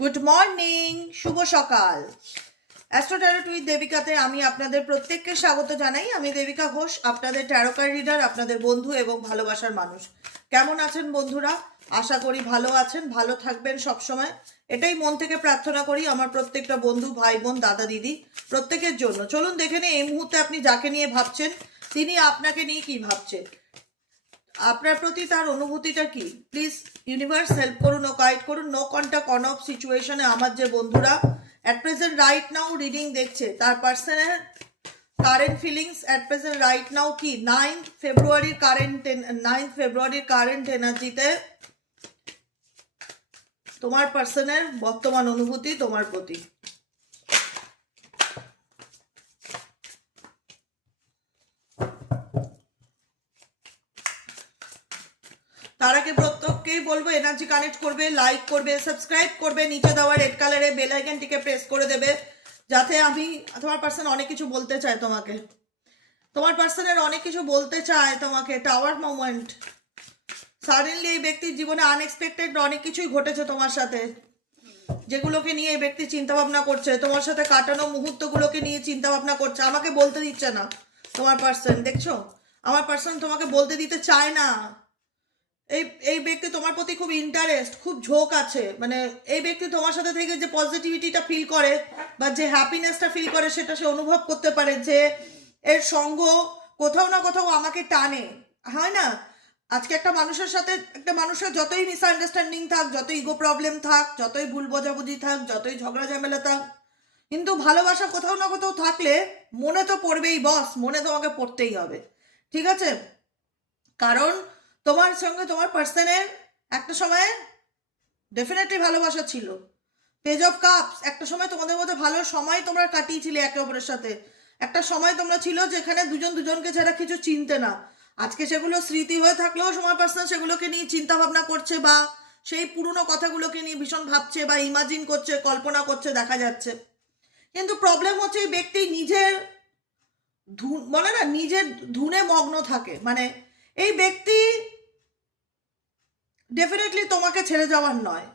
Good morning, শুভ সকাল। Astro taro with দেবিকাতে আমি আপনাদের প্রত্যেককে স্বাগত জানাই। আমি দেবিকা ঘোষ, আপনাদের ট্যারো কার্ড রিডার, আপনাদের বন্ধু এবং ভালোবাসার মানুষ। কেমন আছেন বন্ধুরা? আশা করি ভালো আছেন, ভালো থাকবেন সবসময়। এটাই মন থেকে প্রার্থনা করি আমার প্রত্যেকটা বন্ধু, ভাই বোন, দাদা দিদি প্রত্যেকের জন্য। চলুন দেখে নিই এই মুহূর্তে আপনি যাকে নিয়ে ভাবছেন তিনি আপনাকে নিয়ে কি ভাবছেন, আপনার প্রতি তার অনুভূতিটা কি। প্লিজ ইউনিভার্স হেল্প করুন ও গাইড করুন। নো কন্টাক্ট অন অফ সিচুয়েশনে আমার যে বন্ধুরা at present right now reading দেখছে তার পার্সনের current feelings at present right now কি 9th ফেব্রুয়ারির কারেন্ট এনার্জিতে তোমার পার্সনের বর্তমান অনুভূতি তোমার প্রতি। তার আগে প্রত্যেককেই বলবো এনার্জি কানেক্ট করবে, লাইক করবে, সাবস্ক্রাইব করবে, নিচে দেওয়া রেড কালারে বেল আইকনটিকে প্রেস করে দেবে, যাতে আমি তোমার পার্সন অনেক কিছু বলতে চায় তোমাকে, তোমার পার্সনের অনেক কিছু বলতে চায় তোমাকে। টাওয়ার মোমেন্ট, সাডেনলি এই ব্যক্তির জীবনে আনএক্সপেক্টেড অনেক কিছুই ঘটেছে তোমার সাথে, যেগুলোকে নিয়ে এই ব্যক্তি চিন্তা ভাবনা করছে, তোমার সাথে কাটানো মুহূর্তগুলোকে নিয়ে চিন্তা ভাবনা করছে। আমাকে বলতে দিচ্ছে না তোমার পার্সন, দেখছো আমার পার্সন তোমাকে বলতে দিতে চায় না। এই এই ব্যক্তি তোমার প্রতি খুব ইন্টারেস্ট, খুব ঝোঁক আছে। মানে এই ব্যক্তি তোমার সাথে থেকে যে পজিটিভিটিটা ফিল করে বা যে হ্যাপিনেসটা ফিল করে সেটা সে অনুভব করতে পারে যে এর সঙ্গ কোথাও না কোথাও আমাকে টানে, হয় না? আজকে একটা মানুষের সাথে একটা মানুষের যতই মিসআন্ডারস্ট্যান্ডিং থাক, যতই ইগো প্রবলেম থাক, যতই ভুল বোঝাবুঝি থাক, যতই ঝগড়া ঝামেলা থাক, কিন্তু ভালোবাসা কোথাও না কোথাও থাকলে মনে তো পড়বেই বস, মনে তোমাকে পড়তেই হবে, ঠিক আছে? কারণ তোমার সঙ্গে তোমার পার্সনের একটা সময় ডেফিনেটলি ভালোবাসা ছিল। পেজ অফ কাপস, একটা সময় তোমাদের মধ্যে ভালো সময় তোমরা কাটিয়েছিলে একে অপরের সাথে। একটা সময় তোমরা ছিল যেখানে দুজন দুজনকে ছাড়া কিছু চিনতে না। আজকে সেগুলো স্মৃতি হয়ে থাকলেও সময় পার্সন সেগুলোকে নিয়ে চিন্তা ভাবনা করছে বা সেই পুরনো কথাগুলোকে নিয়ে ভীষণ ভাবছে বা ইমাজিন করছে, কল্পনা করছে, দেখা যাচ্ছে। কিন্তু প্রবলেম হচ্ছে এই ব্যক্তি নিজের বলে না, নিজের ধুনে মগ্ন থাকে। মানে এই ব্যক্তি ডেফিনেটলি তোমাকে ছেড়ে যাওয়ার নয়।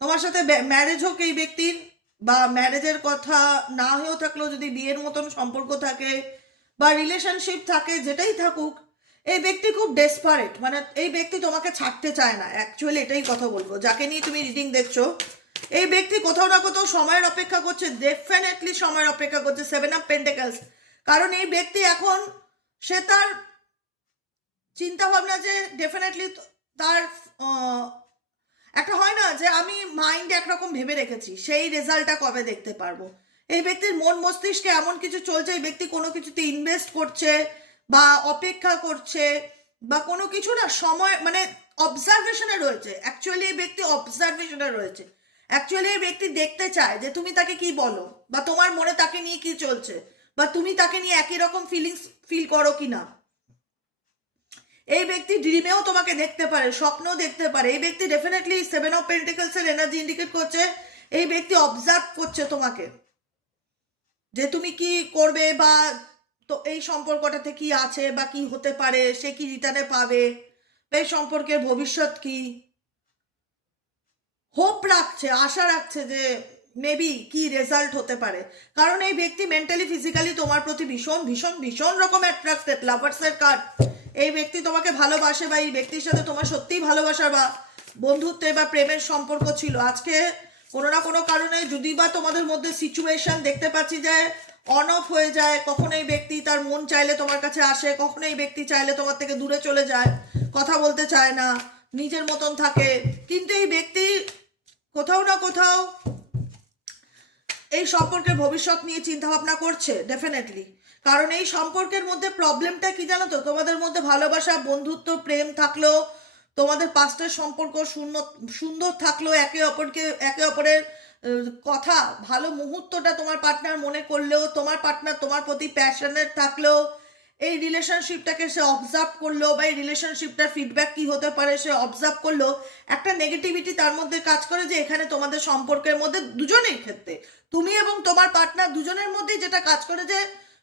তোমার সাথে ম্যারেজ হোক এই ব্যক্তির, বা ম্যারেজের কথা না হয়েও থাকলেও যদি বিয়ের মতন সম্পর্ক থাকে বা রিলেশনশিপ থাকে, যেটাই থাকুক, এই ব্যক্তি খুব ডেসপারেট। মানে এই ব্যক্তি তোমাকে ছাড়তে চায় না। অ্যাকচুয়ালি এটাই কথা বলবো, যাকে নিয়ে তুমি রিডিং দেখছো এই ব্যক্তি কোথাও না কোথাও সময়ের অপেক্ষা করছে, ডেফিনেটলি সময়ের অপেক্ষা করছে। 7 অফ পেন্টাকলস, কারণ এই ব্যক্তি এখন সে তার চিন্তা ভাবনা যে ডেফিনেটলি তার একটা হয় না যে আমি মাইন্ড একরকম ভেবে রেখেছি, সেই রেজাল্টটা কবে দেখতে পারবো। এই ব্যক্তির মন মস্তিষ্কে এমন কিছু চলছে, এই ব্যক্তি কোনো কিছুতে ইনভেস্ট করছে বা অপেক্ষা করছে বা কোনো কিছু না সময়, মানে অবজারভেশনে রয়েছে। অ্যাকচুয়ালি এই ব্যক্তি অবজারভেশনে রয়েছে। অ্যাকচুয়ালি এই ব্যক্তি দেখতে চায় যে তুমি তাকে কি বলো, বা তোমার মনে তাকে নিয়ে কি চলছে, বা তুমি তাকে নিয়ে একই রকম ফিলিংস ফিল করো কি না। এই ব্যক্তি ড্রিমেও তোমাকে দেখতে পারে, স্বপ্নও দেখতে পারে। এই ব্যক্তি ডেফিনেটলি 7 অফ পেন্টিকলসের এনার্জি ইন্ডিকেট করছে এই ব্যক্তি অবজার্ভ করছে তোমাকে, যে তুমি কি করবে বা তো এই সম্পর্কটাতে কি আছে বা কি হতে পারে, সে কি রিটার্নে পাবে, এই সম্পর্কের ভবিষ্যৎ কি। হোপ রাখছে, আশা রাখছে যে মেবি কি রেজাল্ট হতে পারে। কারণ এই ব্যক্তি মেন্টালি ফিজিক্যালি তোমার প্রতি ভীষণ ভীষণ ভীষণ রকম অ্যাট্রাক্টেড। লাভার্সের কার্ড, এই ব্যক্তি তোমাকে ভালোবাসে বা এই ব্যক্তির সাথে তোমার সত্যিই ভালোবাসা বা বন্ধুত্বে বা প্রেমের সম্পর্ক ছিল। আজকে কোনো না কোনো কারণে যদি বা তোমাদের মধ্যে সিচুয়েশন দেখতে পাচ্ছি যে অন অফ হয়ে যায়, কখনো এই ব্যক্তি তার মন চাইলে তোমার কাছে আসে, কখনো এই ব্যক্তি চাইলে তোমার থেকে দূরে চলে যায়, কথা বলতে চায় না, নিজের মতন থাকে। কিন্তু এই ব্যক্তি কোথাও না কোথাও এই সম্পর্কের ভবিষ্যৎ নিয়ে চিন্তা ভাবনা করছে ডেফিনেটলি। কারণ এই সম্পর্কের মধ্যে প্রবলেমটা কি জানো তো, তোমাদের মধ্যে ভালোবাসা, বন্ধুত্ব, প্রেম থাকলেও, তোমাদের পাস্টের সম্পর্ক সুন্দর থাকলেও, একে অপরের কথা, ভালো মুহূর্তটা তোমার পার্টনার মনে করলেও, তোমার পার্টনার তোমার প্রতি প্যাশনেট থাকলেও, এই রিলেশনশিপটাকে সে অবজার্ভ করলো বা এই রিলেশনশিপটার ফিডব্যাক কি হতে পারে সে অবজার্ভ করলো, একটা নেগেটিভিটি তার মধ্যে কাজ করে যে এখানে তোমাদের সম্পর্কের মধ্যে দুজনের ক্ষেত্রে, তুমি এবং তোমার পার্টনার দুজনের মধ্যেই যেটা কাজ করে যে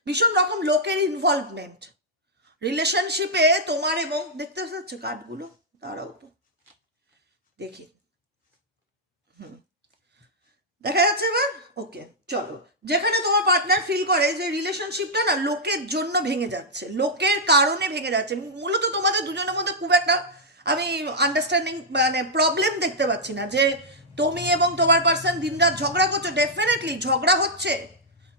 ভীষণ রকম লোকের ইনভলভমেন্ট রিলেশনশিপে। তোমার এবং দেখতে পাচ্ছ কার্ডগুলো, দাঁড়াও তো দেখি। ওকে, চলো। যেখানে তোমার পার্টনার ফিল করে যে রিলেশনশিপটা না লোকের জন্য ভেঙে যাচ্ছে, লোকের কারণে ভেঙে যাচ্ছে, মূলত তোমাদের দুজনের মধ্যে খুব একটা আমি আন্ডারস্ট্যান্ডিং মানে প্রবলেম দেখতে পাচ্ছি না, যে তুমি এবং তোমার পার্সন দিনরাত ঝগড়া করছো, ডেফিনেটলি ঝগড়া হচ্ছে,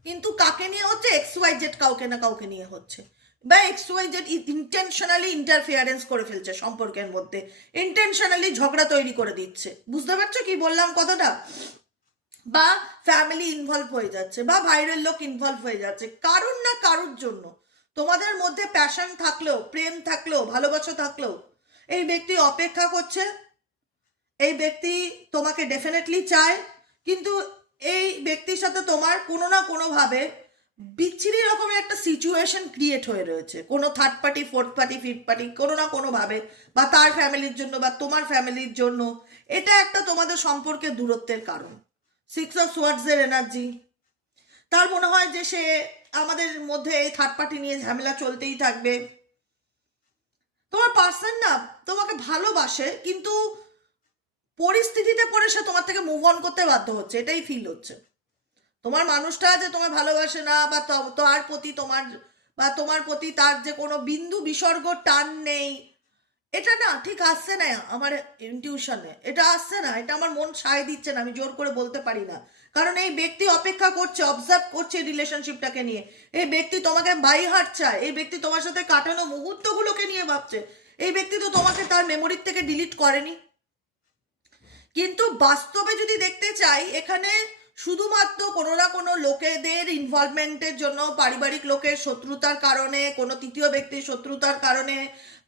কিন্তু কাকে নিয়ে হচ্ছে? XYZ কাউকে না কাউকে নিয়ে হচ্ছে, বা XYZ ইন্টেনশনালি ইন্টারফিয়ারেন্স করে ফেলছে সম্পর্কের মধ্যে, ইন্টেনশনালি ঝগড়া তৈরি করে দিচ্ছে। বুঝতে পারছো কি বললাম কথাটা? বা ফ্যামিলি ইনভলভ হয়ে যাচ্ছে, বা বাইরের লোক ইনভলভ হয়ে যাচ্ছে, কারুর না কারুর জন্য। তোমাদের মধ্যে প্যাশন থাকলেও, প্রেম থাকলেও, ভালোবাসা থাকলেও, এই ব্যক্তি অপেক্ষা করছে, এই ব্যক্তি তোমাকে ডেফিনেটলি চায়, কিন্তু এই ব্যক্তির সাথে তোমার কোনো না কোনোভাবে বিচ্ছিরি রকমের একটা সিচুয়েশন ক্রিয়েট হয়ে রয়েছে, কোনো third party, fourth party, fifth party, কোনো না কোনোভাবে, বা তার ফ্যামিলির জন্য বা তোমার ফ্যামিলির জন্য। এটা একটা তোমাদের সম্পর্কে দূরত্বের কারণ। 6 অফ সোয়ার্ডসের এনার্জি, তার মনে হয় যে সে আমাদের মধ্যে এই থার্ড পার্টি নিয়ে ঝামেলা চলতেই থাকবে। তোমার পার্সন না তোমাকে ভালোবাসে, কিন্তু পরিস্থিতিতে পড়ে সে তোমার থেকে মুভ অন করতে বাধ্য হচ্ছে, এটাই ফিল হচ্ছে। তোমার মানুষটা যে তোমায় ভালোবাসে না, বা তার প্রতি তোমার, বা তোমার প্রতি তার যে কোনো বিন্দু বিসর্গ টান নেই, এটা না ঠিক আসছে না আমার ইনটিউশনে, এটা আসছে না, এটা আমার মন সায় দিচ্ছে না, আমি জোর করে বলতে পারি না। কারণ এই ব্যক্তি অপেক্ষা করছে, অবজার্ভ করছে রিলেশনশিপটাকে নিয়ে, এই ব্যক্তি তোমাকে বাই হার্ট চায়, এই ব্যক্তি তোমার সাথে কাটানো মুহূর্তগুলোকে নিয়ে ভাবছে, এই ব্যক্তি তো তোমাকে তার মেমোরির থেকে ডিলিট করেনি। কিন্তু বাস্তবে যদি দেখতে চাই, এখানে শুধুমাত্র কোনো না কোনো লোকেদের ইনভলভমেন্টের জন্য, পারিবারিক লোকের শত্রুতার কারণে, কোনো তৃতীয় ব্যক্তির শত্রুতার কারণে,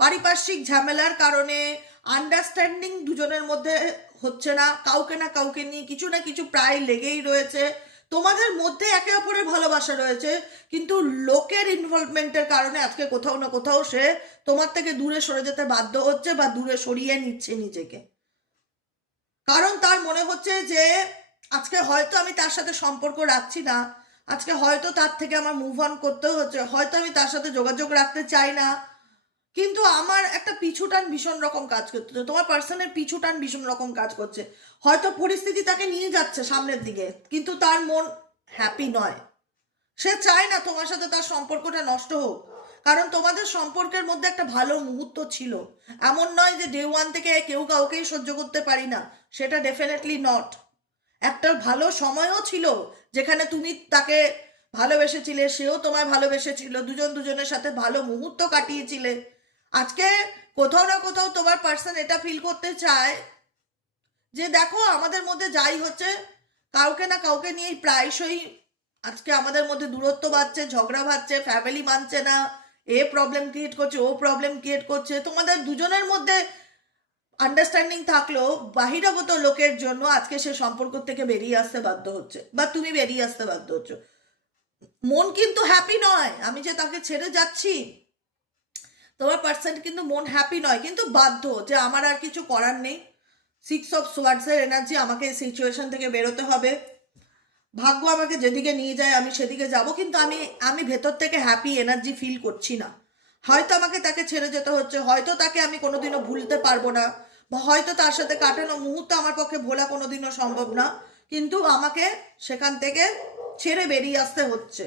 পারিপার্শ্বিক ঝামেলার কারণে, আন্ডারস্ট্যান্ডিং দুজনের মধ্যে হচ্ছে না, কাউকে না কাউকে নিয়ে কিছু না কিছু প্রায় লেগেই রয়েছে, তোমাদের মধ্যে একে অপরের ভালোবাসা রয়েছে, কিন্তু লোকের ইনভলভমেন্টের কারণে আজকে কোথাও না কোথাও সে তোমার থেকে দূরে সরে যেতে বাধ্য হচ্ছে, বা দূরে সরিয়ে নিচ্ছে নিজেকে। কারণ তার মনে হচ্ছে যে আজকে হয়তো আমি তার সাথে সম্পর্ক রাখছি না, আজকে হয়তো তার থেকে আমার মুভ অন করতে হচ্ছে, হয়তো আমি তার সাথে যোগাযোগ রাখতে চাই না, কিন্তু আমার একটা পিছুটান ভীষণ রকম কাজ করছে, তোমার পার্সনের পিছুটান ভীষণ রকম কাজ করছে। হয়তো পরিস্থিতি তাকে নিয়ে যাচ্ছে সামনের দিকে, কিন্তু তার মন হ্যাপি নয়, সে চায় না তোমার সাথে তার সম্পর্কটা নষ্ট হোক। কারণ তোমাদের সম্পর্কের মধ্যে একটা ভালো মুহূর্ত ছিল, এমন নয় যে ডে ওয়ান থেকে কেউ কাউকেই সহ্য করতে পারি না, সেটা ডেফিনেটলি নট। একটা ভালো সময়ও ছিল যেখানে তুমি তাকে ভালোবেসেছিলে, সেও তোমায় ভালোবেসেছিল, দুজন দুজনের সাথে ভালো মুহূর্ত কাটিয়েছিলে। আজকে কোথাও না কোথাও তোমার পার্সন এটা ফিল করতে চায় যে দেখো আমাদের মধ্যে যাই হচ্ছে, কাউকে না কাউকে নিয়ে প্রায়শই আজকে আমাদের মধ্যে দূরত্ব বাড়ছে, ঝগড়া বাড়ছে, ফ্যামিলি মানছে না, এ প্রবলেম ক্রিয়েট করছে, ও প্রবলেম ক্রিয়েট করছে। তোমাদের দুজনের মধ্যে আন্ডারস্ট্যান্ডিং থাকলেও বাহিরাগত লোকের জন্য আজকে সে সম্পর্ক থেকে বেরিয়ে আসতে বাধ্য হচ্ছে, বা তুমি বেরিয়ে আসতে বাধ্য হচ্ছ। মন কিন্তু হ্যাপি নয়, আমি যে তাকে ছেড়ে যাচ্ছি, তোমার পার্সন কিন্তু মন হ্যাপি নয়, কিন্তু বাধ্য যে আমার আর কিছু করার নেই। 6 অফ সোয়ার্ডসের এনার্জি, আমাকে এই সিচুয়েশন থেকে বেরোতে হবে, ভাগ্য আমাকে যেদিকে নিয়ে যায় আমি সেদিকে যাব, কিন্তু আমি ভেতর থেকে হ্যাপি এনার্জি ফিল করছি না। হয়তো আমাকে তাকে ছেড়ে যেতে হচ্ছে, হয়তো তাকে আমি কোনোদিনও ভুলতে পারবো না, বা হয়তো তার সাথে কাটানো মুহূর্ত আমার পক্ষে ভোলা কোনোদিনও সম্ভব না, কিন্তু আমাকে সেখান থেকে ছেড়ে বেরিয়ে আসতে হচ্ছে।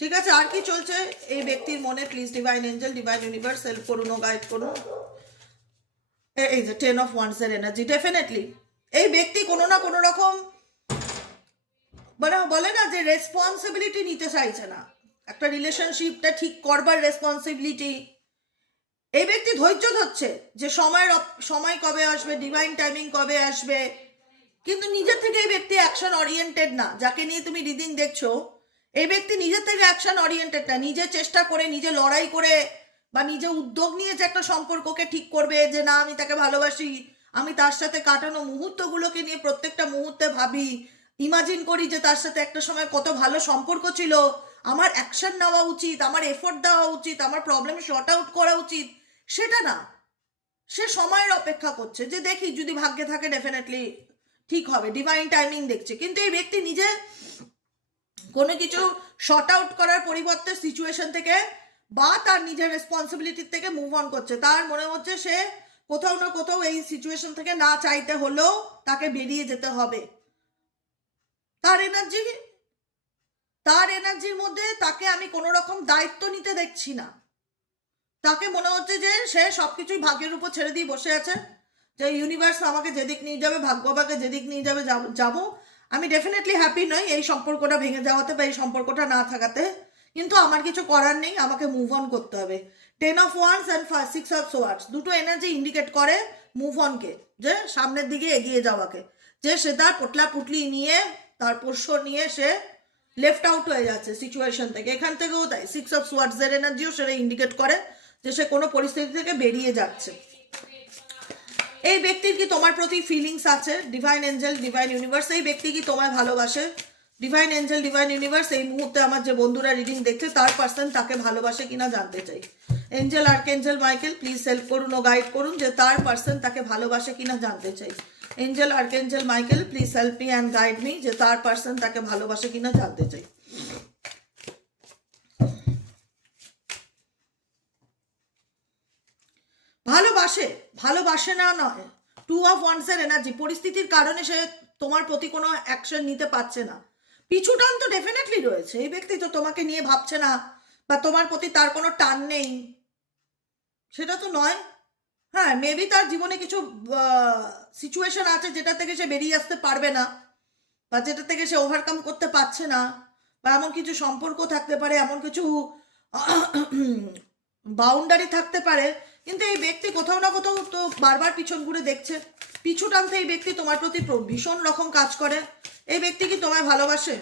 ঠিক আছে, আর কি চলছে এই ব্যক্তির মনে? Please divine Angel, divine universe help করুন ও গাইড করুন। এই যে 10 অফ ওয়ান্ডসের এনার্জি, ডেফিনেটলি এই ব্যক্তি কোনো না কোনো রকম মানে বলে না যে রেসপন্সিবিলিটি নিতে চাইছে না, একটা রিলেশনশিপটা ঠিক করবার রেসপন্সিবিলিটি। এই ব্যক্তি ধৈর্য ধরছে যে সময় কবে আসবে, ডিভাইন টাইমিং কবে আসবে, কিন্তু নিজের থেকে এই ব্যক্তি অ্যাকশন ওরিয়েন্টেড না। যাকে নিয়ে তুমি রিডিং দেখছো, এই ব্যক্তি নিজের থেকে অ্যাকশন ওরিয়েন্টেড না, নিজে চেষ্টা করে, নিজে লড়াই করে, বা নিজে উদ্যোগ নিয়ে যে একটা সম্পর্ককে ঠিক করবে, যে না আমি তাকে ভালোবাসি, আমি তার সাথে কাটানো মুহূর্তগুলোকে নিয়ে প্রত্যেকটা মুহূর্তে ভাবি, ইমাজিন করি যে তার সাথে একটা সময় কত ভালো সম্পর্ক ছিল, আমার অ্যাকশন নেওয়া উচিত, আমার এফোর্ট দেওয়া উচিত, আমার প্রবলেম শর্ট আউট করা উচিত, সেটা না। সে সময়ের অপেক্ষা করছে যে দেখি যদি ভাগ্যে থাকে ডেফিনেটলি ঠিক হবে, ডিভাইন টাইমিং দেখছে। কিন্তু এই ব্যক্তি নিজে কোনো কিছু শর্ট আউট করার পরিবর্তে সিচুয়েশন থেকে বা তার নিজের রেসপন্সিবিলিটির থেকে মুভ অন করছে। তার মনে হচ্ছে সে কোথাও না কোথাও এই সিচুয়েশন থেকে না চাইতে হলেও তাকে বেরিয়ে যেতে হবে। তার এনার্জি তার এনার্জির মধ্যে তাকে আমি কোনো রকম দায়িত্ব নিতে দেখছি না। তাকে মনে হচ্ছে যে সে সবকিছুই ভাগ্যের উপর ছেড়ে দিয়ে বসে আছে, যে ইউনিভার্স আমাকে যেদিক নিয়ে যাবে, ভাগ্য আমাকে যেদিক নিয়ে যাবে যাবো। আমি ডেফিনেটলি হ্যাপি নই এই সম্পর্কটা ভেঙে যাওয়াতে বা এই সম্পর্কটা না থাকাতে, কিন্তু আমার কিছু করার নেই, আমাকে মুভ অন করতে হবে। 10 of Wands and 6 of Swords দুটো এনার্জি ইন্ডিকেট করে মুভ অনকে, যে সামনের দিকে এগিয়ে যাওয়াকে, যে সে তার পোটলা পুটলি নিয়ে, তার পোষ্য নিয়ে সে লেফট আউট হয়ে যাচ্ছে সিচুয়েশন থেকে। এখান থেকেও তাই 6 of Swords এর এনার্জিও সেটা ইন্ডিকেট করে যে সে কোনো পরিস্থিতি থেকে বেরিয়ে যাচ্ছে। এই ব্যক্তির কি তোমার প্রতি ফিলিংস আছে? ডিভাইন এঞ্জেল, ডিভাইন ইউনিভার্স, এই ব্যক্তি কি তোমায় ভালোবাসে? ডিভাইন এঞ্জেল, ডিভাইন ইউনিভার্স, এই মুহূর্তে আমার যে বন্ধুরা রিডিং দেখছে তার পার্সন তাকে ভালোবাসে কিনা জানতে চাই। Angel, archangel Michael please help করুন ও গাইড করুন যে তার পার্সন তাকে ভালোবাসে কিনা জানতে চাই। Angel, archangel Michael please help me and guide me যে তার পার্সন তাকে ভালোবাসে কিনা জানতে চাই। ভালোবাসে, ভালোবাসে না নয়, 2 of Wands এর এনার্জি, পরিস্থিতির কারণে সে তোমার প্রতি কোনো অ্যাকশন নিতে পারছে না। পিছু টান তো ডেফিনেটলি রয়েছে, এই ব্যক্তি তো তোমাকে নিয়ে ভাবছে না বা তোমার প্রতি তার কোনো টান নেই সেটা তো নয়। হ্যাঁ, মেবি তার জীবনে কিছু সিচুয়েশন আছে যেটা থেকে সে বেরিয়ে আসতে পারবে না বা যেটা থেকে সে ওভারকাম করতে পারছে না, বা এমন কিছু সম্পর্ক থাকতে পারে, এমন কিছু বাউন্ডারি থাকতে পারে, কিন্তু এই ব্যক্তি কোথাও না কোথাও তো বারবার পিছন ঘুরে দেখছে। পিছু টানতে এই ব্যক্তি তোমার প্রতি ভীষণ রকম কাজ করে। এই ব্যক্তি কি তোমায় ভালোবাসে?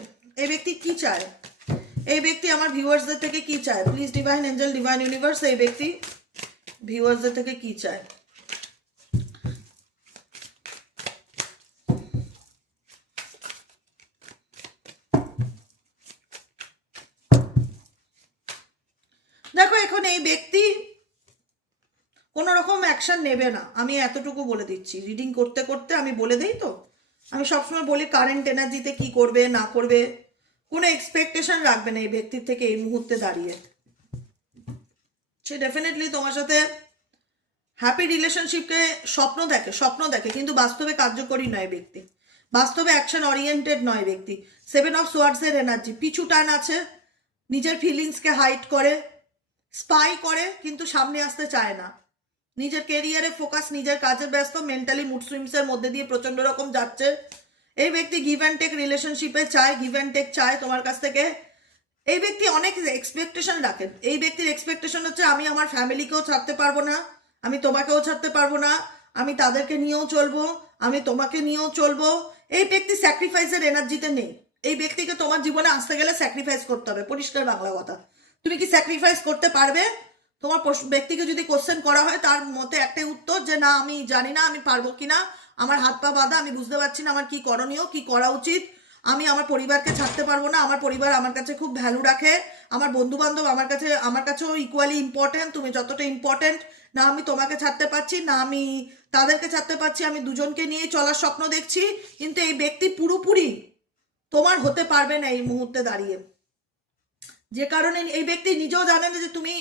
এই ব্যক্তি কি চায়? এই ব্যক্তি আমার ভিউয়ার্সদের থেকে কি চায়? Please divine Angel, divine universe, এই ব্যক্তি ভিউয়ার্সদের থেকে কি চায়? দেখো, এখন এই ব্যক্তি কোনো রকম অ্যাকশন নেবে না, আমি এতটুকু বলে দিচ্ছি। রিডিং করতে করতে আমি বলে দিই তো, আমি সবসময় বলি কারেন্ট এনার্জিতে কি করবে না করবে, কোনো এক্সপেকটেশন রাখবে না এই ব্যক্তির থেকে এই মুহূর্তে দাঁড়িয়ে। সে ডেফিনেটলি তোমার সাথে হ্যাপি রিলেশনশিপকে স্বপ্ন দেখে কিন্তু বাস্তবে কার্যকরী নয় ব্যক্তি, বাস্তবে অ্যাকশন ওরিয়েন্টেড নয় ব্যক্তি। 7 of Swords এর এনার্জি, পিছু টান আছে, নিজের ফিলিংসকে হাইড করে, স্পাই করে কিন্তু সামনে আসতে চায় না, নিজের কেরিয়ারে ফোকাস, নিজের কাজে ব্যস্ত, মেন্টালি মুড সুইংসের মধ্যে দিয়ে প্রচন্ড রকম যাচ্ছে। এই ব্যক্তি গিভ অ্যান্ড টেক রিলেশনশিপে চায়, গিভ অ্যান্ড টেক চায় তোমার কাছ থেকে। এই ব্যক্তি অনেক এক্সপেকটেশন রাখেন। এই ব্যক্তির এক্সপেকটেশন হচ্ছে আমি আমার ফ্যামিলিকেও ছাড়তে পারবো না, আমি তোমাকেও ছাড়তে পারবো না, আমি তাদেরকে নিয়েও চলবো, আমি তোমাকে নিয়েও চলবো। এই ব্যক্তি স্যাক্রিফাইসের এনার্জিতে নেই। এই ব্যক্তিকে তোমার জীবনে আসতে গেলে স্যাক্রিফাইস করতে হবে, পরিষ্কার বাংলা কথা। তুমি কি স্যাক্রিফাইস করতে পারবে? তোমার ব্যক্তিকে যদি কোশ্চেন করা হয় তার মতে একটাই উত্তর যে না আমি জানি না, আমি পারবো কিনা, আমার হাত পা বাঁধা, আমি বুঝতে পারছি না আমার কি করণীয়, কি করা উচিত, আমি আমার পরিবারকে ছাড়তে পারবো না, আমার পরিবার আমার কাছে খুব ভ্যালু রাখে, আমার বন্ধু বান্ধব আমার কাছেও ইকুয়ালি ইম্পর্টেন্ট, তুমি যতটা ইম্পর্টেন্ট, না আমি তোমাকে ছাড়তে পারছি না আমি তাদেরকে ছাড়তে পারছি, আমি দুজনকে নিয়ে চলার স্বপ্ন দেখছি। কিন্তু এই ব্যক্তি পুরোপুরি তোমার হতে পারবে না এই মুহূর্তে দাঁড়িয়ে, যে কারণে এই ব্যক্তি নিজেও জানে না যে তুমি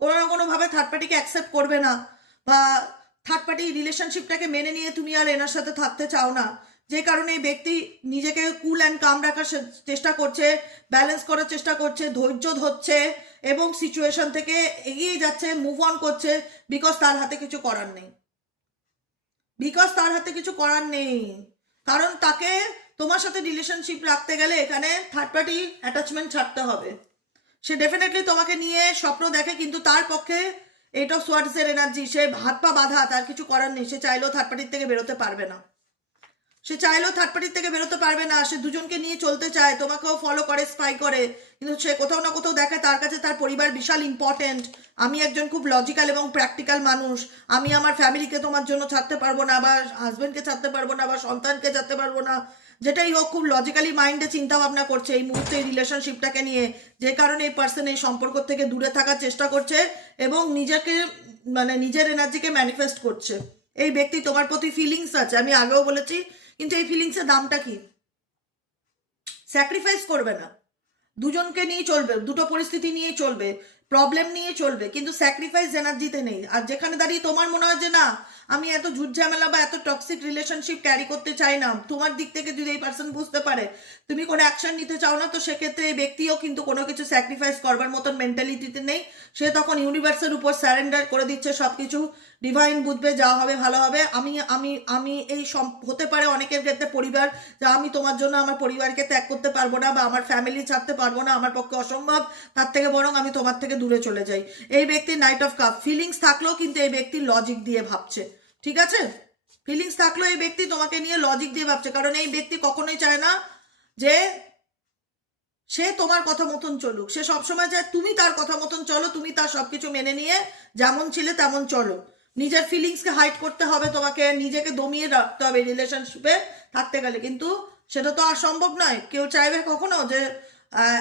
কোনো না কোনোভাবে থার্ড পার্টিকে অ্যাকসেপ্ট করবে না, বা থার্ড পার্টি রিলেশনশিপটাকে মেনে নিয়ে তুমি আর এনার সাথে থাকতে চাও না, যে কারণে এই ব্যক্তি নিজেকে কুল অ্যান্ড কাম রাখার চেষ্টা করছে, ব্যালেন্স করার চেষ্টা করছে, ধৈর্য ধরছে এবং সিচুয়েশন থেকে এগিয়ে যাচ্ছে, মুভ অন করছে, বিকজ তার হাতে কিছু করার নেই, কারণ তাকে তোমার সাথে রিলেশনশিপ রাখতে গেলে এখানে থার্ড পার্টি অ্যাটাচমেন্ট ছাড়তে হবে। সে ডেফিনেটলি তোমাকে নিয়ে স্বপ্ন দেখে, কিন্তু তার পক্ষে 8 of Swords এর এনার্জি, সে হাত পা বাঁধা, তার কিছু করার নেই। সে চাইলেও থার্ড পার্টির থেকে বেরোতে পারবে না, সে দুজনকে নিয়ে চলতে চায়, তোমাকেও ফলো করে, স্পাই করে, কিন্তু সে কোথাও না কোথাও দেখে তার কাছে তার পরিবার বিশাল ইম্পর্টেন্ট। আমি একজন খুব লজিক্যাল এবং প্র্যাকটিক্যাল মানুষ, আমি আমার ফ্যামিলিকে তোমার জন্য ছাড়তে পারবো না, বা হাজবেন্ডকে ছাড়তে পারবো না, বা সন্তানকে ছাড়তে পারবো না, যেটাই হোক খুব লজিক্যালি মাইন্ডে চিন্তা ভাবনা করছে এই মুহূর্তে এই রিলেশনশিপটাকে নিয়ে, যে কারণে এই পার্সন এই সম্পর্ক থেকে দূরে থাকার চেষ্টা করছে এবং নিজেকে নিজের এনার্জিকে ম্যানিফেস্ট করছে। এই ব্যক্তি তোমার প্রতি ফিলিংস আছে, আমি আগেও বলেছি, কিন্তু এই ফিলিংসের দামটা কি? স্যাক্রিফাইস করবে না, দুজনকে নিয়ে চলবে, দুটো পরিস্থিতি নিয়ে চলবে, প্রবলেম নিয়ে চলবে, কিন্তু স্যাক্রিফাইস এনার্জিতে নেই। আর যেখানে দাঁড়িয়ে তোমার মনে হয় যে না আমি এত ঝুট ঝামেলা বা এত টক্সিক রিলেশনশিপ ক্যারি করতে চাই না, তোমার দিক থেকে যদি এই পার্সন বুঝতে পারে তুমি কোনো অ্যাকশন নিতে চাও না, তো সেক্ষেত্রে এই ব্যক্তিও কিন্তু কোনো কিছু স্যাক্রিফাইস করবার মতন মেন্টালিটিতে নেই। সে তখন ইউনিভার্সের উপর স্যারেন্ডার করে দিচ্ছে সব কিছু, ডিভাইন বুঝবে, যা হবে ভালো হবে। আমি আমি আমি এই হতে পারে অনেকের ক্ষেত্রে পরিবার, যা আমি তোমার জন্য আমার পরিবারকে ত্যাগ করতে পারবো না বা আমার ফ্যামিলি ছাড়তে পারবো না, আমার পক্ষে অসম্ভব, তার থেকে বরং আমি তোমার থেকে দূরে চলে যাই। এই ব্যক্তির নাইট অফ কাপ, ফিলিংস থাকলেও কিন্তু এই ব্যক্তি লজিক দিয়ে ভাবছে, ঠিক আছে? ফিলিংস থাকলেও এই ব্যক্তি তোমাকে নিয়ে লজিক দিয়ে ভাবছে, কারণ এই ব্যক্তি কখনোই চায় না যে সে তোমার কথা মতন চলুক। সে সবসময় চায় তুমি তার কথা মতন চলো, তুমি তার সবকিছু মেনে নিয়ে যেমন ছিলে তেমন চলো। নিজের ফিলিংসকে হাইড করতে হবে, তোমাকে নিজেকে দমিয়ে রাখতে হবে রিলেশনশিপে থাকতে গেলে, কিন্তু সেটা তো আর সম্ভব নয়। কেউ চাইবে কখনো যে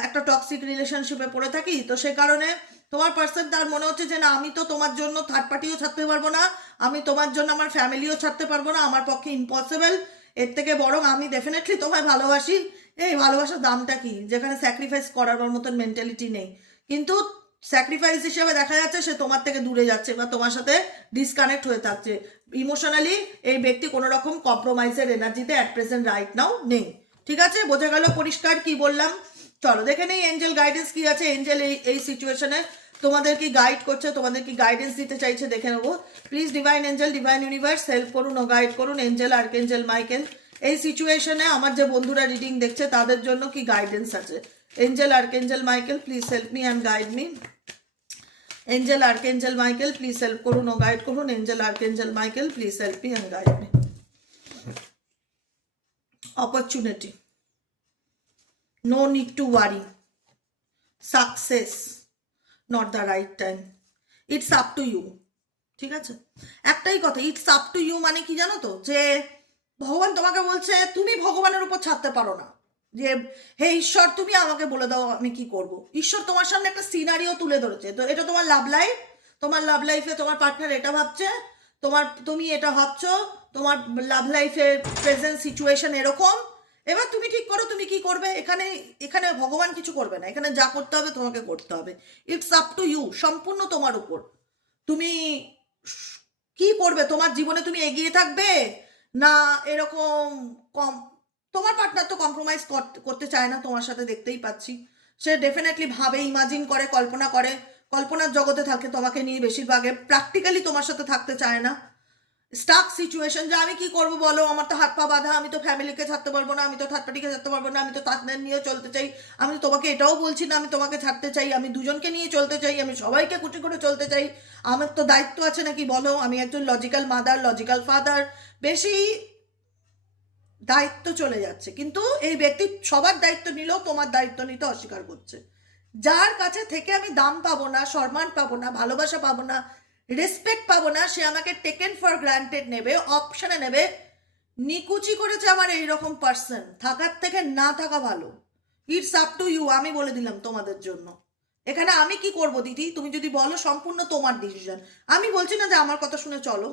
একটা টক্সিক রিলেশনশিপে পড়ে থাকি? তো সে কারণে তোমার পার্সন তার মনে হচ্ছে যে না আমি তো তোমার জন্য থার্ড পার্টিও ছাড়তে পারবো না, আমি তোমার জন্য আমার ফ্যামিলিও ছাড়তে পারবো না, আমার পক্ষে ইম্পসিবল। এর থেকে বরং আমি ডেফিনেটলি তোমায় ভালোবাসি, এই ভালোবাসার দামটা কি যেখানে স্যাক্রিফাইস করার মতন মেন্টালিটি নেই, কিন্তু স্যাক্রিফাইস হিসেবে দেখা যাচ্ছে সে তোমার থেকে দূরে যাচ্ছে বা তোমার সাথে ডিসকানেক্ট হয়ে থাকছে ইমোশনালি। এই ব্যক্তি কোনো রকম কম্প্রোমাইজের এনার্জিতে অ্যাট প্রেজেন্ট রাইট নাও নেই, ঠিক আছে? বোঝা গেল পরিষ্কার কি বললাম? চলো দেখে নেই এঞ্জেল গাইডেন্স কি আছে। এঞ্জেল এই সিচুয়েশনে তোমাদের কি গাইড করছে, তোমাদের কি গাইডেন্স দিতে চাইছে দেখে নেবো। Please divine Angel, divine universe help করুন ও গাইড করুন এঞ্জেল, আর্কএঞ্জেল মাইকেল। এই সিচুয়েশনে আমার যে বন্ধুরা রিডিং দেখছে তাদের জন্য কি গাইডেন্স আছে? Angel, archangel Michael please help me and guide me. Angel, archangel Michael please help করুন ও গাইড করুন। Angel, archangel Michael please help me and guide me. Opportunity, no need to worry, success, not the right time, it's up to you, ঠিক আছে? একটাই কথা, it's up to you মানে কি জানো তো, যে ভগবান তোমাকে বলছে তুমি ভগবানের উপর ছাড়তে পারো না, যে হে ঈশ্বর তুমি আমাকে বলে দাও আমি কি করব। ঈশ্বর তোমার সামনে একটা সিনারিও তুলে ধরেছে, তো এটা তোমার লাভ লাইফ, তোমার লাভ লাইফে তোমার পার্টনার এটা ভাবছে, তুমি এটা ভাবছো, তোমার লাভ লাইফের প্রেজেন্ট সিচুয়েশন এরকম। এবার তুমি ঠিক করো তুমি কি করবে। এখানে এখানে ভগবান কিছু করবে না, এখানে যা করতে হবে তোমাকে করতে হবে। ইটস আপ টু ইউ, সম্পূর্ণ তোমার উপর। তুমি কি করবে তোমার জীবনে, তুমি এগিয়ে থাকবে না এরকম কম। তোমার পার্টনার তো কম্প্রোমাইজ করতে চায় না তোমার সাথে, দেখতেই পাচ্ছি। সে ডেফিনেটলি ভাবে, ইমাজিন করে, কল্পনা করে, কল্পনার জগতে থাকে তোমাকে নিয়ে বেশিরভাগে, প্র্যাকটিক্যালি তোমার সাথে থাকতে চায় না। স্টাক সিচুয়েশন, যে আমি কি করবো বলো, আমার তো হাত পা বাঁধা, আমি তো ফ্যামিলিকে ছাড়তে পারবো না, আমি তো থার্ড পার্টিকে ছাড়তে পারবো না, আমি তো তাদের নিয়ে চলতে চাই, আমি তো তোমাকে এটাও বলছি না আমি তোমাকে ছাড়তে চাই, আমি দুজনকে নিয়ে চলতে চাই, আমি সবাইকে খুশি করে চলতে চাই, আমার তো দায়িত্ব আছে নাকি বলো, আমি একজন লজিক্যাল মাদার, লজিক্যাল ফাদার, বেশি দায়িত্ব চলে যাচ্ছে। কিন্তু এই ব্যক্তি সবার দায়িত্ব নিলেও তোমার দায়িত্ব নিতে অস্বীকার করছে। যার কাছে থেকে আমি দাম পাবো না, সম্মান পাবো না, ভালোবাসা পাবো না, রেসপেক্ট পাবো না, সে আমাকে টেকেন ফর গ্রান্টেড নেবে, অপশনে নেবে। নিকুচি করেছে আমার এইরকম পার্সন, থাকার থেকে না থাকা ভালো। ইটস আপ টু ইউ, আমি বলে দিলাম তোমাদের জন্য। এখানে আমি কি করব দিদি, তুমি যদি বলো সম্পূর্ণ তোমার ডিসিশন। আমি বলছি না যে আমার কথা শুনে চলো,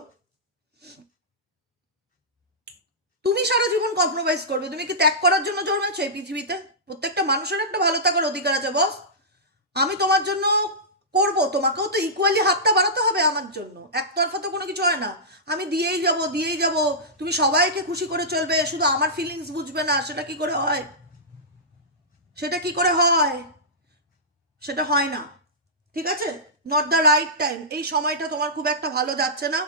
তুমি সারা জীবন কম্প্রোমাইজ করবে। তুমি কি ত্যাগ করার জন্য জন্মেছো এই পৃথিবীতে? প্রত্যেকটা মানুষের একটা ভালো থাকার অধিকার আছে বস। আমি তোমার জন্য করব, তোমাকেও তো ইকুয়ালি হাতটা বাড়াতে হবে আমার জন্য, একতরফা তো কোনো কিছু হয় না। আমি দিয়েই যাব, তুমি সবাইকে খুশি করে চলবে, শুধু আমার ফিলিংস বুঝবে না, সেটা কি করে হয়? সেটা কি করে হয়? সেটা হয় না, ঠিক আছে? Not the right time. এই সময়টা তোমার খুব একটা ভালো যাচ্ছে না,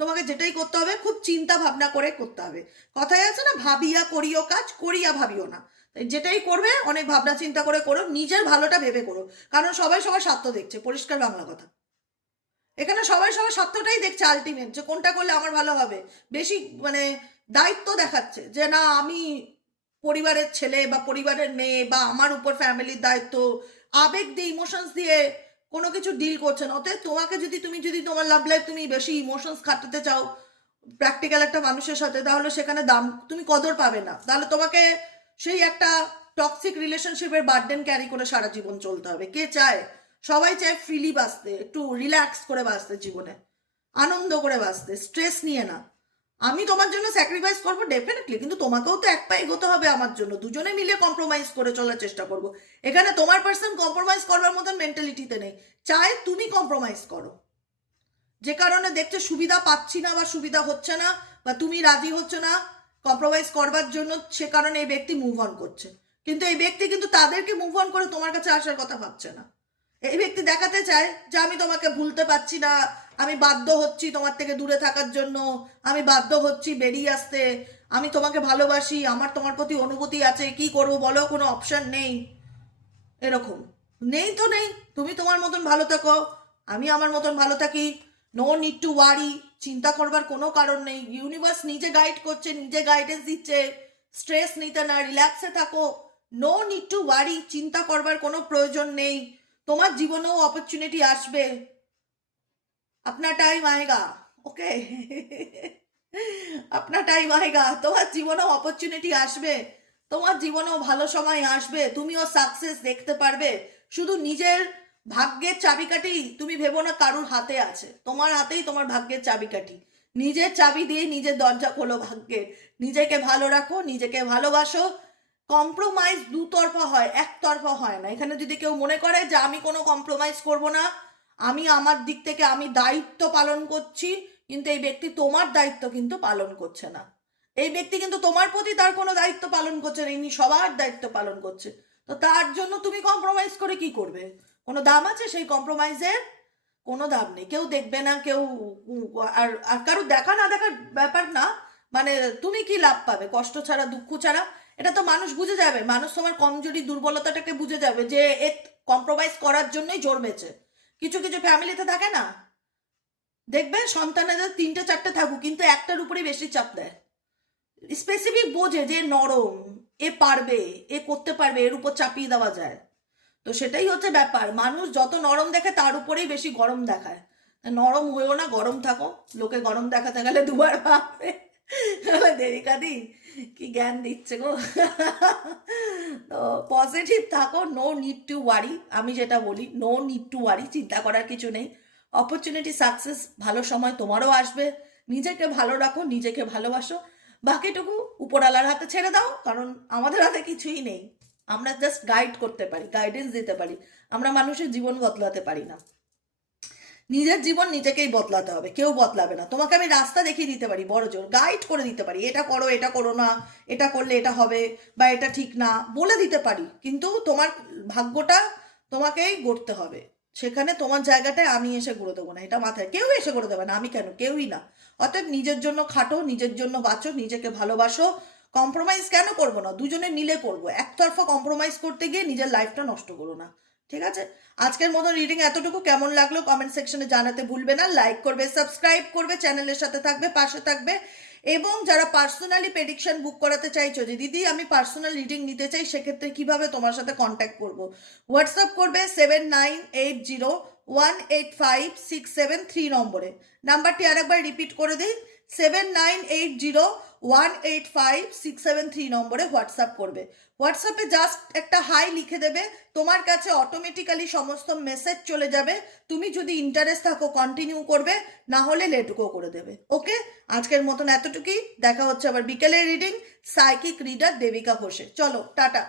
তোমাকে যেটাই করতে হবে খুব চিন্তা ভাবনা করে করতে হবে। কথায় আছে না, ভাবিয়া করিও কাজ, করিয়া ভাবিও না। যেটাই করবে অনেক ভাবনা চিন্তা করে করো, নিজের ভালোটা ভেবে করো, কারণ সবাই সবার স্বার্থ দেখছে, পরিষ্কার বাংলা কথা। এখানে সবাই সবার স্বার্থটাই দেখছে আলটিমেট, যে কোনটা করলে আমার ভালো হবে। বেশি মানে দায়িত্ব দেখাচ্ছে যে না আমি পরিবারের ছেলে বা পরিবারের মেয়ে, বা আমার উপর ফ্যামিলির দায়িত্ব, আবেগ দিয়ে ইমোশনস দিয়ে কোনো কিছু ডিল করছে না। অতএব তোমাকে তুমি যদি তোমার লাভ লাইফ তুমি বেশি ইমোশনস খাটাতে চাও প্র্যাকটিক্যাল একটা মানুষের সাথে, তাহলে সেখানে দাম তুমি কদর পাবে না। তাহলে তোমাকে সেই একটা টক্সিক রিলেশনশিপের বার্ডেন ক্যারি করে সারা জীবন চলতে হবে। কে চায়? সবাই চায় ফ্রিলি বাঁচতে, একটু রিল্যাক্স করে বাঁচতে, জীবনে আনন্দ করে বাঁচতে, স্ট্রেস নিয়ে না। আমি তোমার জন্য স্যাক্রিফাইস করবো ডেফিনেটলি, কিন্তু তোমাকেও তো এক পা এগোতে হবে আমার জন্য, দুজনে মিলে কম্প্রোমাইজ করে চলার চেষ্টা করব। এখানে তোমার পার্সন কম্প্রোমাইজ করবার মতন মেন্টালিটিতে নেই, চাই তুমি কম্প্রোমাইজ করো। যে কারণে দেখছে সুবিধা পাচ্ছি না বা সুবিধা হচ্ছে না বা তুমি রাজি হচ্ছে না কম্প্রোমাইজ করবার জন্য, সে কারণে এই ব্যক্তি মুভ অন করছে। কিন্তু এই ব্যক্তি কিন্তু তাদেরকে মুভ অন করে তোমার কাছে আসার কথা ভাবছে না। এই ব্যক্তি দেখাতে চায় যে আমি তোমাকে ভুলতে পারছি না, আমি বাধ্য হচ্ছি তোমার থেকে দূরে থাকার জন্য, আমি বাধ্য হচ্ছি বেরিয়ে আসতে, আমি তোমাকে ভালোবাসি, আমার তোমার প্রতি অনুভূতি আছে, কি করবো বলো, কোনো অপশন নেই। এরকম নেই তো নেই, তুমি তোমার মতন ভালো থাকো, আমি আমার মতন ভালো থাকি, নো নিড টু ওয়ারি, চিন্তা করবার কোনো কারণ নেই। ইউনিভার্স নিজে গাইড করছে, নিজে গাইডেন্স দিচ্ছে, স্ট্রেস নিতে না, রিল্যাক্সে থাকো, নো নিড টু ওয়ারি, চিন্তা করবার কোনো প্রয়োজন নেই। তোমার জীবনেও অপরচুনিটি আসবে, अपना टाइम आएगा, ओके अपना टाइम आएगा, তোমার জীবনেও অপরচুনিটি আসবে, তোমার জীবনেও ভালো সময় আসবে, তুমিও সাকসেস দেখতে পারবে। শুধু নিজের ভাগ্যের চাবিকাঠি তুমি ভেবো না কারুর হাতে আছে, তোমার হাতেই তোমার ভাগ্যের চাবিকাঠি। নিজের চাবি দিয়ে নিজের দরজা খোলো ভাগ্যের, নিজেকে ভালো রাখো, নিজেকে ভালোবাসো। কম্প্রোমাইজ দুতরফা হয়, একতরফা হয় না। এখানে যদি কেউ মনে করে যে আমি কোনো কম্প্রোমাইজ করব না, আমি আমার দিক থেকে আমি দায়িত্ব পালন করছি, কিন্তু এই ব্যক্তি তোমার দায়িত্ব কিন্তু পালন করছে না। এই ব্যক্তি কিন্তু তোমার প্রতি তার কোনো দায়িত্ব পালন করছে না, ইনি সবার দায়িত্ব পালন করছে। তো তার জন্য তুমি কম্প্রোমাইজ করে কি করবে? কোনো দাম আছে সেই কম্প্রোমাইজের? কোনো দাম নেই, কেউ দেখবে না, কেউ আর আর কারো দেখা না দেখার ব্যাপার না। মানে তুমি কি লাভ পাবে কষ্ট ছাড়া, দুঃখ ছাড়া? এটা তো মানুষ বুঝে যাবে, মানুষ তোমার কমজোরি দুর্বলতাটাকে বুঝে যাবে যে এ কম্প্রোমাইজ করার জন্যই জন্মেছে। কিছু কিছু ফ্যামিলিতে থাকে না, দেখবে সন্তানেদের 3টে 4টে থাকুক কিন্তু একটার উপরেই বেশি চাপ দেয়। স্পেসিফিক বোঝে যে নরম, এ পারবে, এ করতে পারবে, এর উপর চাপিয়ে দেওয়া যায়। তো সেটাই হচ্ছে ব্যাপার, মানুষ যত নরম দেখে তার উপরেই বেশি গরম দেখায়। নরম হয়েও না, গরম থাকো, লোকে গরম দেখাতে গেলে দুবার ভাববে। দেবিকা দি কি জ্ঞান দিচ্ছে গো। তো পজিটিভ থাকো, নো নিড টু ওয়ারি, আমি যেটা বলি নো নিড টু ওয়ারি, চিন্তা করার কিছু নেই। অপরচুনিটি, সাকসেস, ভালো সময় তোমারও আসবে। নিজেকে ভালো রাখো, নিজেকে ভালোবাসো, বাকিটুকু উপরওয়ালার হাতে ছেড়ে দাও, কারণ আমাদের হাতে কিছুই নেই। আমরা জাস্ট গাইড করতে পারি, গাইডেন্স দিতে পারি, আমরা মানুষের জীবন বদলাতে পারি না। নিজের জীবন নিজেকেই বদলাতে হবে, কেউ বদলাবে না। তোমাকে আমি রাস্তা দেখিয়ে দিতে পারি, বড় জোর গাইড করে দিতে পারি, এটা করো, এটা করো না, এটা করলে এটা হবে বা এটা ঠিক না, বলে দিতে পারি, কিন্তু তোমার ভাগ্যটা তোমাকেই গড়তে হবে। সেখানে তোমার জায়গাটায় আমি এসে গড়ে দেবো না, এটা মাথায়, কেউ এসে গড়ে দেবে না, আমি কেন, কেউই না। অর্থাৎ নিজের জন্য খাটো, নিজের জন্য বাঁচো, নিজেকে ভালোবাসো। কম্প্রোমাইজ কেন করবো না, দুজনে মিলে করবো। একতরফা কম্প্রোমাইজ করতে গিয়ে নিজের লাইফটা নষ্ট করো না, ঠিক আছে? আজকের মতো রিডিং এতটুকু। কেমন লাগলো কমেন্ট সেকশনে জানাতে ভুলবে না। লাইক করবে, সাবস্ক্রাইব করবে, চ্যানেলের সাথে থাকবে, পাশে থাকবে। এবং যারা পার্সোনালি প্রেডিকশন বুক করাতে চাইছো যে দিদি আমি পার্সোনাল রিডিং নিতে চাই, সেক্ষেত্রে কিভাবে তোমার সাথে কন্ট্যাক্ট করব? হোয়াটসঅ্যাপ করবে 7980185673 নম্বরে। নাম্বারটি আরেকবার রিপিট করে দিই, 7980185673 নম্বরে হোয়াটসঅ্যাপ করবে। হোয়াটসঅ্যাপে জাস্ট একটা হাই লিখে দেবে, তোমার কাছে অটোমেটিক্যালি সমস্ত মেসেজ চলে যাবে। তুমি যদি ইন্টারেস্ট থাকো কন্টিনিউ করবে, না হলে লেট গো করে দেবে। ওকে, আজকের মতন এতটুকুই, দেখা হচ্ছে আবার বিকেলের রিডিং, সাইকিক রিডার দেবিকা ঘোষে। চলো টাটা।